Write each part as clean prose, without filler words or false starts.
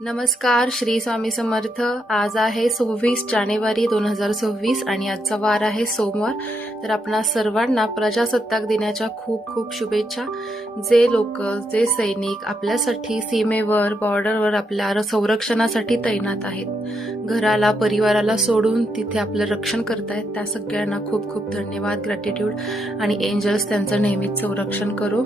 नमस्कार, श्री स्वामी समर्थ। आज आहे 26 जानेवारी 2026 आणि आजचा वार आहे सोमवार। तर आपणा सर्वांना प्रजासत्ताक दिनाच्या खूप खूप शुभेच्छा। जे लोक, जे सैनिक आपल्यासाठी सीमेवर, बॉर्डरवर आपल्या संरक्षणासाठी तैनात आहेत, घराला परिवाराला सोडून तिथे आपलं रक्षण करतायत, त्या सगळ्यांना खूप खूप धन्यवाद, ग्रॅटिट्यूड। आणि एंजल्स त्यांचं नेहमीच संरक्षण करो।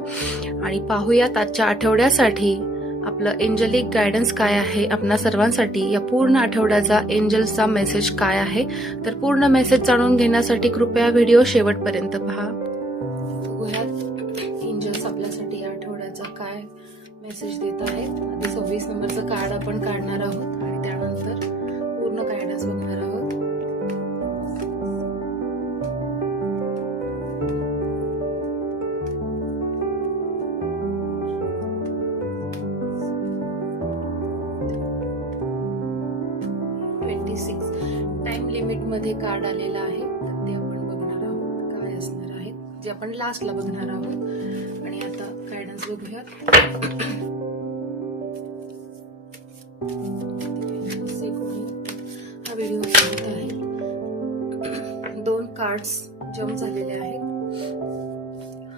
आणि पाहूयात आजच्या आठवड्यासाठी आपलं एंजलिक गायडन्स काय आहे आपणा सर्वांसाठी। या पूर्ण आठवड्याचा एंजल्सचा मेसेज काय आहे, तर पूर्ण मेसेज जाणून घेण्यासाठी कृपया व्हिडिओ शेवटपर्यंत पहा। बघूयात एंजल्स आपल्यासाठी या आठवड्याचा काय मेसेज देत आहेत। आधी 26 नंबरचं कार्ड आपण काढणार आहोत आणि त्यानंतर पूर्ण गायडन्स बघणार आहोत। टाइम लिमिट मध्ये कार्ड आलेला आहे, तर ते आपण बघणार आहोत काय असणार आहे, जे आपण लास्टला बघणार आहोत। आणि आता गायडन्स बघूया। हा व्हिडिओ बघत आहे, 2 कार्ड्स जम्प झालेले आहेत।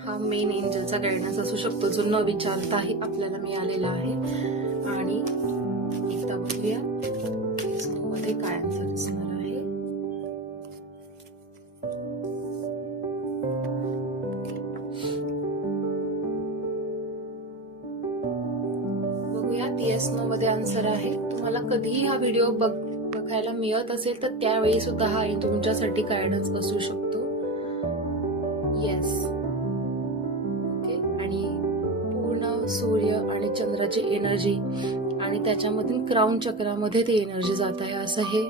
हा मेन एंजलचा गायडन्स असू शकतो, जो न विचारताही आपल्याला मिळालेला आहे। आणि एकदा बघूया मध्ये काय आन्सर असणार आहे। बघूया, येस नो मध्ये आन्सर आहे। तुम्हाला कधीही हा व्हिडिओ बघायला मिळत असेल तर त्यावेळी सुद्धा हा तुमच्यासाठी गायडन्स असू शकतो। Yes, okay. आणि पूर्ण सूर्य आणि चंद्राची एनर्जी आणि त्याच्यामधील क्राउन चक्रामध्ये ती एनर्जी जात आहे, असं हे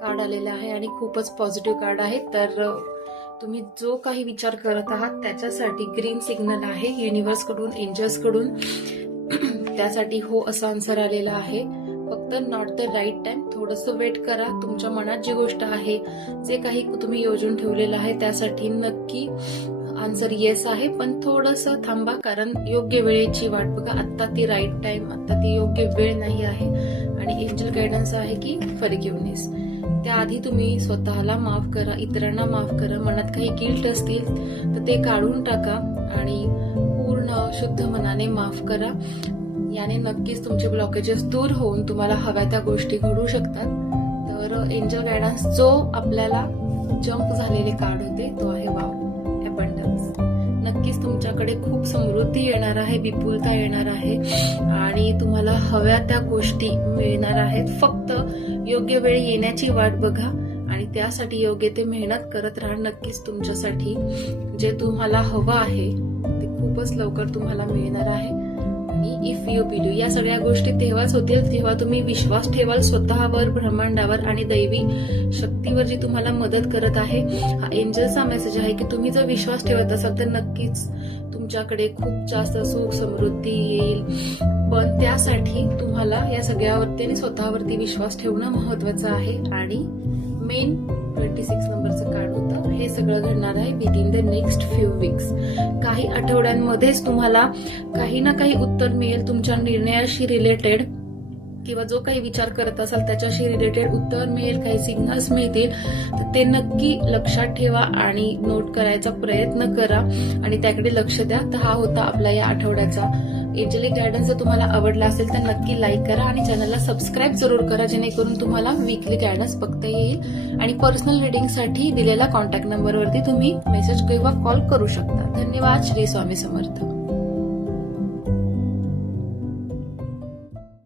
कार्ड आलेलं आहे। आणि खूपच पॉझिटिव्ह कार्ड आहे। तर तुम्ही जो काही विचार करत आहात त्याच्यासाठी ग्रीन सिग्नल आहे युनिव्हर्स कडून, एंजल्स कडून। त्यासाठी हो असा आन्सर आलेला आहे। फक्त नॉट द राईट टाइम, थोडंसं वेट करा। तुमच्या मनात जी गोष्ट आहे, जे काही तुम्ही योजून ठेवलेलं आहे, त्यासाठी नक्की आन्सर येस आहे, पण थोडंसं थांबा, कारण योग्य वेळेची वाट बघा। आता ती राईट टाइम, आता ती योग्य वेळ नाही आहे। आणि एंजल गायडन्स आहे की फॉरगिव्हनेस, त्याआधी तुम्ही स्वतःला माफ करा, इतरांना माफ करा। मनात काही गिल्ट असतील तर ते काढून टाका आणि पूर्ण शुद्ध मनाने माफ करा। याने नक्कीच तुमचे ब्लॉकेजेस दूर होऊन तुम्हाला हव्या त्या गोष्टी घडू शकतात। तर एंजल गायडन्स जो आपल्याला जम्प झालेले कार्ड होते तो आहे वाव, अबंडन्स। नक्कीच तुमच्याकडे खूप समृद्धी येणार आहे, विपुलता येणार आहे आणि तुम्हाला हव्या त्या गोष्टी मिळणार आहेत। फक्त योग्य वेळ येण्याची वाट बघा आणि त्यासाठी योग्य ते मेहनत करत राहा। नक्कीच तुमच्यासाठी जे तुम्हाला हवं आहे ते खूपच लवकर तुम्हाला मिळणार आहे। आणि इफ यू बिलीव्ह, या सगळ्या गोष्टी तेव्हाच होतील जेव्हा तुम्ही विश्वास ठेवाल स्वतःवर, ब्रह्मांडावर आणि दैवी शक्तीवर जी तुम्हाला मदत करत आहे। हा एंजलचा मेसेज आहे की तुम्ही जर विश्वास ठेवत असाल तर नक्कीच तुमच्याकडे खूप जास्त सुख समृद्धी येईल। पण त्यासाठी तुम्हाला या सगळ्यावरती आणि स्वतःवरती विश्वास ठेवणं महत्वाचं आहे। आणि मेन 26 नंबरचं कार्ड होतं, हे सगळं घडणार आहे within the next few weeks. काही आठवड्यांमध्येच तुम्हाला काही ना काही उत्तर मिळेल तुमच्या निर्णयाशी रिलेटेड, किंवा जो काही विचार करत असाल त्याच्याशी रिलेटेड उत्तर मिळेल, काही सिग्नल्स मिळतील। तर ते नक्की लक्षात ठेवा आणि नोट करायचा प्रयत्न करा आणि त्याकडे लक्ष द्या। तर हा होता आपला या आठवड्याचा एंजलिक गायडन्स। जर तुम्हाला आवडला असेल तर नक्की लाईक करा आणि चॅनलला सबस्क्राईब जरूर करा, जेणेकरून तुम्हाला वीकली गायडन्स बघता येईल। आणि पर्सनल रिडिंगसाठी दिलेल्या कॉन्टॅक्ट नंबरवरती तुम्ही मेसेज किंवा कॉल करू शकता। धन्यवाद। श्री स्वामी समर्थ।